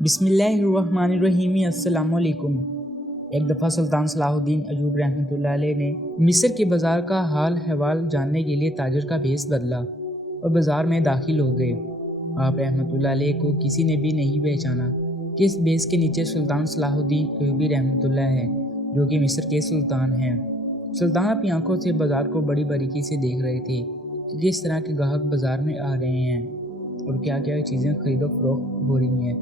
बिस्मिल्लाहिर्रहमानिर्रहीम। अस्सलामुअलैकुम। एक दफ़ा सुल्तान सलाहुद्दीन अयूब रहमतुल्लाह अलैह ने मिस्र के बाज़ार का हाल अहवाल जानने के लिए ताजिर का भेस बदला और बाज़ार में दाखिल हो गए। आप रहमतुल्लाह अलैह को किसी ने भी नहीं पहचाना कि इस भेस के नीचे सुल्तान सलाहुद्दीन अयूबी रहमतुल्लाह है, जो कि मिस्र के सुल्तान हैं। सुल्तान अपनी आंखों से बाज़ार को बड़ी बारीकी से देख रहे थे कि किस तरह के ग्राहक बाज़ार में आ रहे हैं और क्या क्या चीज़ें खरीदो फरोख्त हो रही हैं।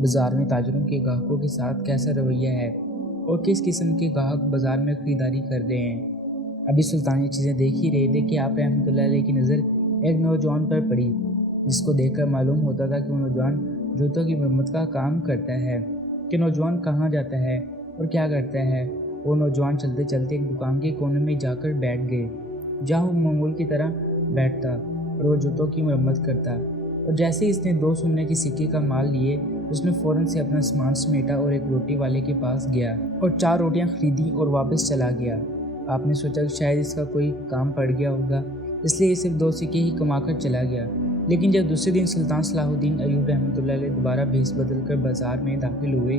बाज़ार में ताजरों के ग्राहकों के साथ कैसा रवैया है और किस किस्म के ग्राहक बाज़ार में ख़रीदारी कर रहे हैं। अभी सुल्तान ये चीज़ें देख ही रहे थे कि आप रहमतुल्लाह अलैह की नज़र एक नौजवान पर पड़ी, जिसको देखकर मालूम होता था कि वो नौजवान जूतों की मरम्मत का काम करता है। कि नौजवान कहाँ जाता है और क्या करता है। वो नौजवान चलते चलते एक दुकान के कोने में जाकर बैठ गए, जहाँ वो मामूल की तरह बैठता और वो जूतों की मरम्मत करता। और जैसे ही इसने 2 सोने के सिक्के का माल लिए, उसने फ़ौरन से अपना सामान समेटा और एक रोटी वाले के पास गया और 4 रोटियां खरीदी और वापस चला गया। आपने सोचा कि शायद इसका कोई काम पड़ गया होगा, इसलिए सिर्फ 2 सिक्के ही कमाकर चला गया। लेकिन जब दूसरे दिन सुल्तान सलाहुद्दीन अयूब रहमतुल्लाह अलैह दोबारा भेस बदल कर बाज़ार में दाखिल हुए,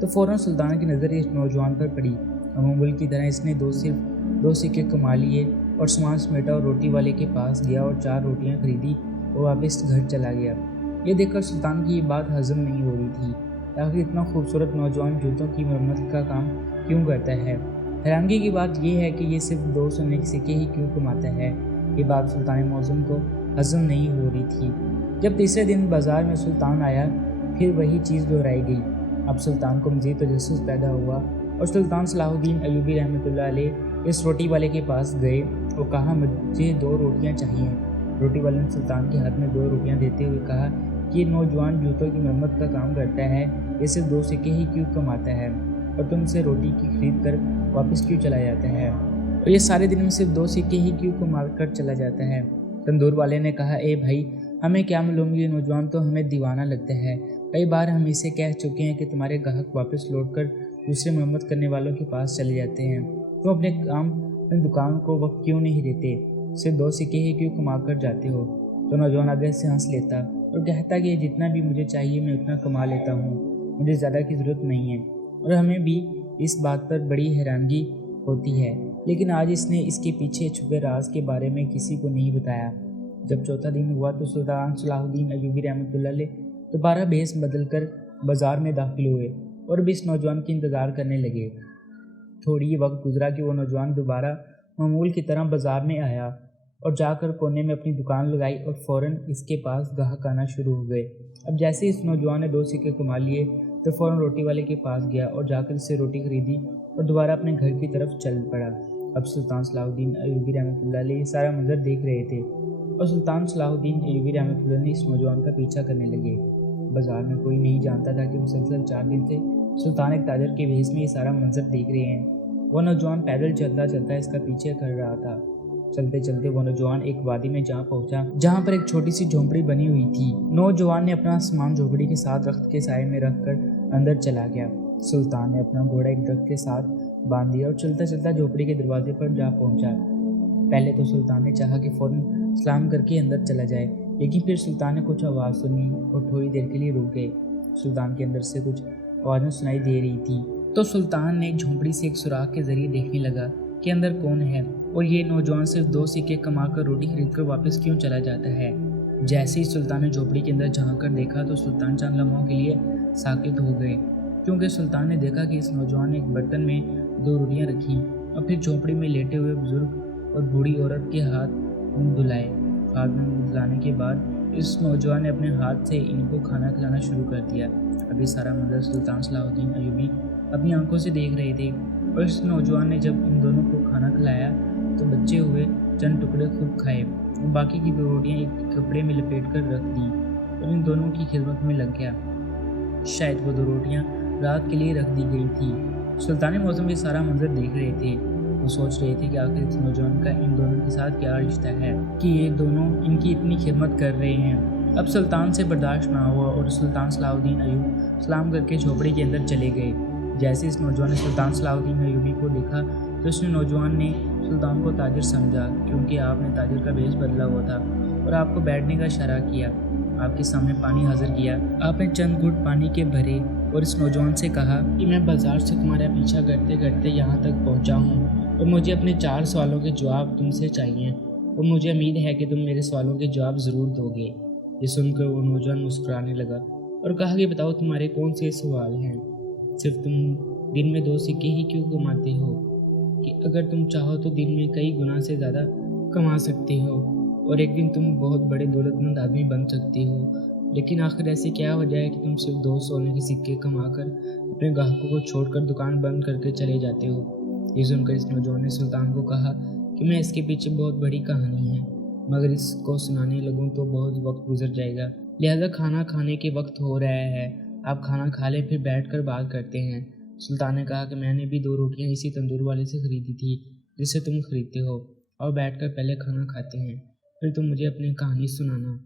तो फ़ौरन सुल्तान की नज़र इस नौजवान पर पड़ी। मामूल की तरह इसने सिर्फ 2 सिक्के कमा लिए और सामान समेटा और रोटी वाले के पास गया और 4 रोटियाँ खरीदी और वापस घर चला गया। ये देखकर सुल्तान की ये बात हजम नहीं हो रही थी। आखिर इतना खूबसूरत नौजवान जूतों की मरम्मत का काम क्यों करता है। हैरानगी की बात यह है कि ये सिर्फ 2 सोने के सिक्के ही क्यों कमाता है। ये बात सुल्तान मौज़ूम को हजम नहीं हो रही थी। जब तीसरे दिन बाज़ार में सुल्तान आया, फिर वही चीज़ दोहराई गई। अब सुल्तान को मज़ीद तजस्सुस पैदा हुआ और सुल्तान सलाहुद्दीन अयूबी रहमतुल्लाह अलैह इस रोटी वाले के पास गए और कहा, मुझे 2 रोटियाँ चाहिए। रोटी वाले ने सुल्तान के हाथ में 2 रोटियाँ देते हुए कहा कि ये नौजवान जूतों की मरम्मत का काम करता है, ये सिर्फ 2 सिक्के ही क्यों कमाता है और तुम से रोटी की खरीद कर वापस क्यों चला जाता है, और ये सारे दिन में सिर्फ 2 सिक्के ही क्यों कमा कर चला जाता है। तंदूर वाले ने कहा, ए भाई, हमें क्या मालूम, ये नौजवान तो हमें दीवाना लगता है। कई बार हम इसे कह चुके हैं कि तुम्हारे ग्राहक वापस लौट कर दूसरे मरम्मत करने वालों के पास चले जाते हैं। तुम अपनी दुकान को वक्त क्यों नहीं देते, सिर्फ 2 सिक्के ही क्यों कमा कर जाते हो। तो नौजवान आगे से हंस लेता और कहता कि जितना भी मुझे चाहिए मैं उतना कमा लेता हूँ, मुझे ज़्यादा की ज़रूरत नहीं है। और हमें भी इस बात पर बड़ी हैरानगी होती है, लेकिन आज इसने इसके पीछे छुपे राज के बारे में किसी को नहीं बताया। जब चौथा दिन हुआ तो सुल्तान सलाहुद्दीन अयूबी रहमतुल्लाह अलैह दोबारा भेस बदल कर बाज़ार में दाखिल हुए और भी इस नौजवान की इंतज़ार करने लगे। थोड़ी वक्त गुजरा कि वो नौजवान दोबारा मामूल की तरह बाज़ार में आया और जाकर कोने में अपनी दुकान लगाई और फ़ौरन इसके पास ग्राहक आना शुरू हो गए। अब जैसे इस नौजवान ने 2 सिक्के कमा लिए तो फ़ौरन रोटी वाले के पास गया और जाकर इससे रोटी खरीदी और दोबारा अपने घर की तरफ चल पड़ा। अब सुल्तान सलाहुद्दीन अयूबी रहमतुल्लाह अलैह ये सारा मंजर देख रहे थे और सुल्तान सलाहुद्दीन अयूबी रहमतुल्लाह ने इस नौजवान का पीछा करने लगे। बाज़ार में कोई नहीं जानता था कि मुसलसल 4 दिन से सुल्तान एक ताजर के भेस में ये सारा मंजर देख रहे हैं। वो नौजवान पैदल चलता चलता इसका पीछे कर रहा था। चलते चलते वो नौजवान एक वादी में जा पहुंचा, जहां पर एक छोटी सी झोंपड़ी बनी हुई थी। नौजवान ने अपना सामान झोंपड़ी के साथ दरख्त के साए में रखकर अंदर चला गया। सुल्तान ने अपना घोड़ा एक दरख्त के साथ बांध दिया और चलता चलता झोंपड़ी के दरवाजे पर जा पहुंचा। पहले तो सुल्तान ने चाहा कि फौरन सलाम करके अंदर चला जाए, लेकिन फिर सुल्तान ने कुछ आवाज़ सुनी और थोड़ी देर के लिए रुक गए। सुल्तान के अंदर से कुछ आवाज़ें सुनाई दे रही थी, तो सुल्तान ने झोंपड़ी से एक सुराख के जरिए देखने लगा कि अंदर कौन है और ये नौजवान सिर्फ 2 सिक्के कमाकर रोटी खरीदकर वापस क्यों चला जाता है। जैसे ही सुल्तान ने झोंपड़ी के अंदर झांक कर देखा तो सुल्तान चंद लम्हों के लिए साकित हो गए, क्योंकि सुल्तान ने देखा कि इस नौजवान ने एक बर्तन में 2 रोटियां रखी और फिर झोंपड़ी में लेटे हुए बुजुर्ग और बूढ़ी औरत के हाथ मुँह धुलाए। हाथ में मुँह धुलाने के बाद इस नौजवान ने अपने हाथ से इनको खाना खिलाना शुरू कर दिया। अभी सारा मंजर सुल्तान सलाहुद्दीन अयूबी अपनी आंखों से देख रहे थे और इस नौजवान ने जब इन दोनों को खाना खिलाया तो बचे हुए चंद टुकड़े खुद खाए और बाकी की 2 रोटियां एक कपड़े में लपेट कर रख दी और इन दोनों की खिदमत में लग गया। शायद वो 2 रोटियां रात के लिए रख दी गई थी। सुल्तान मौसम ये सारा मंजर देख रहे थे। वो सोच रहे थे कि आखिर इस नौजवान का इन दोनों के साथ क्या रिश्ता है कि ये दोनों इनकी इतनी खिदमत कर रहे हैं। अब सुल्तान से बर्दाश्त ना हुआ और सुल्तान सलाहुद्दीन अयूब सलाम करके झोपड़ी के अंदर चले गए। जैसे इस नौजवान ने सुल्तान सलाहुद्दीन अयूबी को देखा तो इस नौजवान ने सुल्तान को ताजिर समझा, क्योंकि आपने ताजिर का भेस बदला हुआ था और आपको बैठने का इशारा किया। आपके सामने पानी हाजिर किया। आपने चंद घुट पानी के भरे और इस नौजवान से कहा कि मैं बाजार से तुम्हारा पीछा करते करते यहाँ तक पहुँचा हूँ और मुझे अपने 4 सवालों के जवाब तुमसे चाहिए और मुझे उम्मीद है कि तुम मेरे सवालों के जवाब ज़रूर दोगे। ये सुनकर वो नौजवान मुस्कुराने लगा और कहा कि बताओ तुम्हारे कौन से सवाल हैं। सिर्फ तुम दिन में 2 सिक्के ही क्यों कमाते हो कि अगर तुम चाहो तो दिन में कई गुना से ज़्यादा कमा सकते हो और एक दिन तुम बहुत बड़े दौलतमंद आदमी बन सकते हो। लेकिन आखिर ऐसी क्या वजह है कि तुम सिर्फ 2 सोने के सिक्के कमाकर अपने ग्राहकों को छोड़कर दुकान बंद करके चले जाते हो। ये सुनकर इस नौजवान ने सुल्तान को कहा कि मैं इसके पीछे बहुत बड़ी कहानी है, मगर इसको सुनाने लगूं तो बहुत वक्त गुजर जाएगा, लिहाजा खाना खाने के वक्त हो रहा है, आप खाना खा लें फिर बैठकर बात करते हैं। सुल्तान ने कहा कि मैंने भी 2 रोटियां इसी तंदूर वाले से खरीदी थी जिससे तुम खरीदते हो, और बैठकर पहले खाना खाते हैं फिर तुम मुझे अपनी कहानी सुनाना।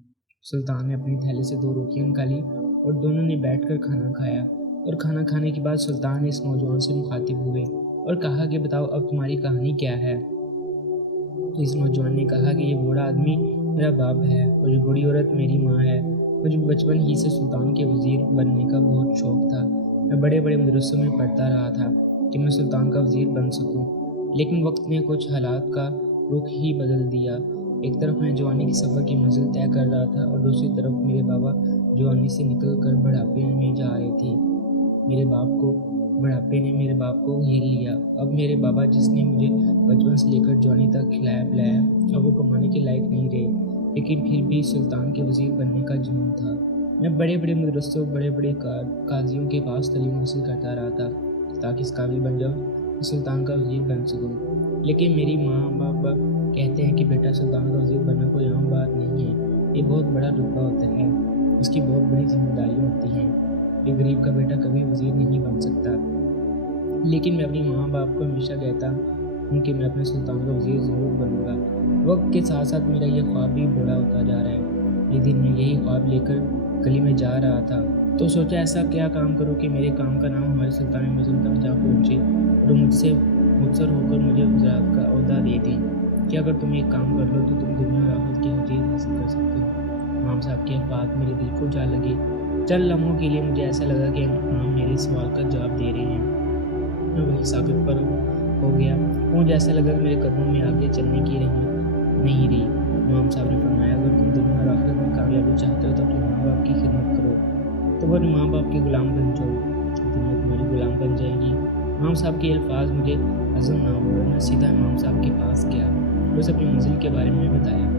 सुल्तान ने अपनी थैली से 2 रोटियां निकाली और दोनों ने बैठकर खाना खाया। और खाना खाने के बाद सुल्तान इस नौजवान से मुखातिब हुए और कहा कि बताओ अब तुम्हारी कहानी क्या है। तो इस नौजवान ने कहा कि ये बूढ़ा आदमी मेरा बाप है और ये बूढ़ी औरत मेरी माँ है। मुझे बचपन ही से सुल्तान के वज़ीर बनने का बहुत शौक़ था। मैं बड़े बड़े मदरसों में पढ़ता रहा था कि मैं सुल्तान का वज़ीर बन सकूं, लेकिन वक्त ने कुछ हालात का रुख ही बदल दिया। एक तरफ मैं जवानी के सफ़र की मंजिल तय कर रहा था और दूसरी तरफ मेरे बाबा जवानी से निकल कर बुढ़ापे में जा रहे थे। बुढ़ापे ने मेरे बाप को घेर लिया। अब मेरे बाबा जिसने मुझे बचपन से लेकर जवानी तक खिलाया पिलाया, अब वो कमाने के लायक नहीं रहे, लेकिन फिर भी सुल्तान के वज़ीर बनने का जुनून था। मैं बड़े बड़े मदरसों बड़े बड़े काजियों के पास तालीम हासिल करता रहा था ताकि इस काबिल बन जाऊँ कि सुल्तान का वज़ीर बन सकूँ। लेकिन मेरी माँ बाप कहते हैं कि बेटा सुल्तान का वज़ीर बनना कोई आम बात नहीं है, ये बहुत बड़ा रुतबा होता है, उसकी बहुत बड़ी जिम्मेदारियाँ होती हैं। एक गरीब का बेटा कभी वज़ीर नहीं बन सकता। लेकिन मैं अपनी माँ बाप को हमेशा कहता हूँ कि मैं अपने सुल्तान का वज़ीर ज़रूर बनूंगा। वक्त के साथ साथ मेरा ये ख्वाब भी बड़ा होता जा रहा है। एक दिन मैं यही ख्वाब लेकर गली में जा रहा था तो सोचा ऐसा क्या काम करूँ कि मेरे काम का नाम हमारे सुल्तान मज़ूम तक जा पहुँचे और मुझसे मुत्सर होकर मुझे वज़रात का ओहदा दे दें कि अगर तुम एक काम कर लो तो तुम दुनिया और आखिरत की वज़ीर हासिल कर सकते हो। इमाम साहब के अल्फाज मेरे दिल को जा लगे। चंद लम्हों के लिए मुझे ऐसा लगा कि इमाम मेरे सवाल का जवाब दे रहे हैं। मैं वही साबित पर हो गया। मुझे ऐसा लगा कि मेरे कदमों में आगे चलने की हिम्मत नहीं रही। इमाम साहब ने फरमाया अगर तुम दुनिया और आखिरत में कामयाबी चाहते हो तो अपने माँ बाप की खिदमत करो, तो वो माँ बाप के गुलाम बन जाओ, दुनिया तुम्हारी गुलाम बन जाएगी। इमाम साहब के अल्फाज मुझे हज़म ना हुआ। मैं सीधा इमाम साहब के पास गया और उसे अपनी मंजिल के बारे में बताया।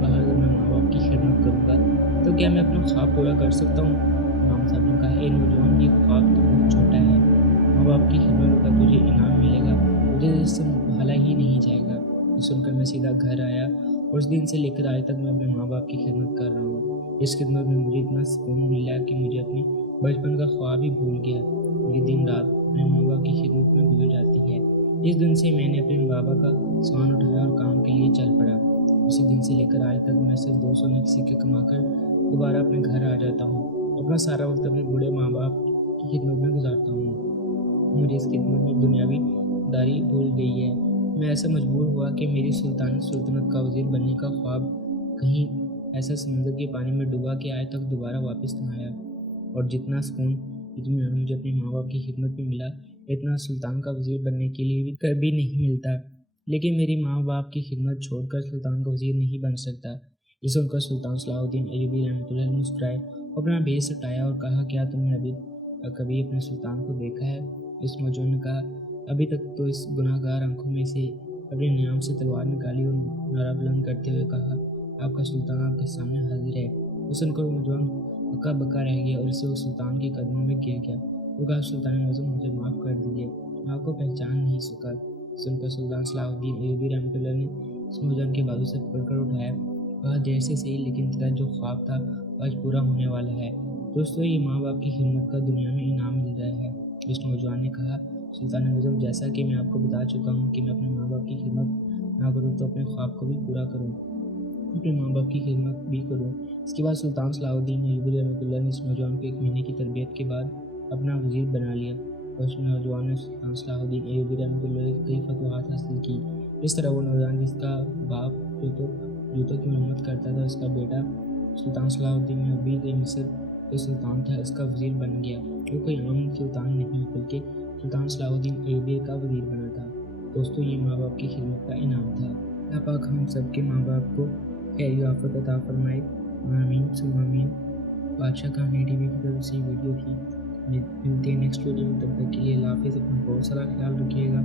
कहा अगर मैं माँ बाप की खिदमत करूँगा तो क्या मैं अपना ख्वाब पूरा कर सकता हूँ। इमाम साहब ने कहा नौजवान, ये ख्वाब तो बहुत छोटा है, माँ बाप की खिदमत का तुझे इनाम मिलेगा, तुझे इससे भाला ही नहीं जाएगा। ये सुनकर मैं सीधा घर आया और उस दिन से लेकर आज तक मैं अपने माँ बाप की खिदमत कर रहा हूँ। इस खिदमत में मुझे इतना सुकून मिला कि मुझे अपनी बचपन का ख्वाब ही भूल गया। मेरी दिन रात अपने माँ बाप की खिदमत में गुजर जाती है। इस दिन से मैंने अपने बाबा का सामान उठाया और काम के लिए चल पड़ा। उसी दिन से लेकर आज तक मैं सिर्फ 2 सोने के सिक्के कमाकर दोबारा अपने घर आ जाता हूँ। अपना सारा वक्त अपने बूढ़े माँ बाप की खिदमत में गुजारता हूँ। मुझे इस खिदमत में दुनियावी दारी भूल गई है। मैं ऐसा मजबूर हुआ कि मेरी सुल्तानी सल्तनत का वज़ीर बनने का ख्वाब कहीं ऐसा समंदर के पानी में डूबा कि आज तक दोबारा वापस न आया। और जितना सुकून इत्मीनान मुझे अपने माँ बाप की खिदमत में मिला, इतना सुल्तान का वज़ीर बनने के लिए भी कभी नहीं मिलता। लेकिन मेरी माँ बाप की खिदमत छोड़कर सुल्तान का वज़ीर नहीं बन सकता। इस सुनकर सुल्तान सलाहुद्दीन अय्यूबी रहमतुल्लाह अलैह मुस्कुराए, अपना भेस हटाया और कहा क्या तुमने अभी कभी अपने सुल्तान को देखा है। इस नौजवान ने कहा अभी तक तो। इस गुनाहगार आंखों में से अपने नियाम से तलवार निकाली और नारा बुलंद करते हुए कहा आपका सुल्तान आपके सामने हाजिर है। वो सुनकर नौजवान हक्का बक्का रह गया और इसे वो सुल्तान के कदमों में गिर गया। वो कहा सुल्तान मज़ूम मुझे माफ़ कर दीजिए, मैं आपको पहचान नहीं सका। सुनकर सुल्तान सलाहुद्दीन अय्यूबी रहमतुल्लाह ने इस नौजवान के बाजू से पकड़कर उठाया। वह देर से सही लेकिन तेरा जो ख्वाब था आज पूरा होने वाला है। दोस्तों, ये माँ बाप की खिदमत का दुनिया में इनाम मिल रहा है। इस नौजवान ने कहा सुल्तान मज़ूम जैसा कि मैं आपको बता चुका हूँ कि मैं अपने माँ बाप की खिदमत ना करूँ तो अपने ख्वाब को भी पूरा करूँ, अपने माँ बाप की खिदमत भी करूँ। इसके बाद सुल्तान सलाहुद्दीन अय्यूबी रहमतुल्लाह ने इस नौजवान को 1 महीने की तरबियत के बाद अपना वज़ीर बना लिया और उस नौजवान ने सुल्तान सलाहुद्दीन अय्यूबी रहमतुल्लाह की कई फतवाहत हासिल की। इस तरह वो नौजवान जिसका बाप जो तो جوتوں کی مرمت کرتا تھا، اس کا بیٹا سلطان صلاح الدین ایوبی کے مصر کے سلطان تھا، اس کا وزیر بن گیا۔ وہ کوئی عام سلطان نہیں بلکہ سلطان صلاح الدین ایوبی کا وزیر بنا تھا۔ دوستو، یہ ماں باپ کی خدمت کا انعام تھا۔ اللہ پاک ہم سب کے ماں باپ کو خیر و عافیت عطا فرمائے، آمین ثم آمین۔ بادشاہ کہانی ٹی وی کی طرف سے ویڈیو تھی۔ ملتے ہیں نیکسٹ ویڈیو میں، تب تک کے لیے اللہ حافظ، اپنا بہت سارا خیال رکھیے گا۔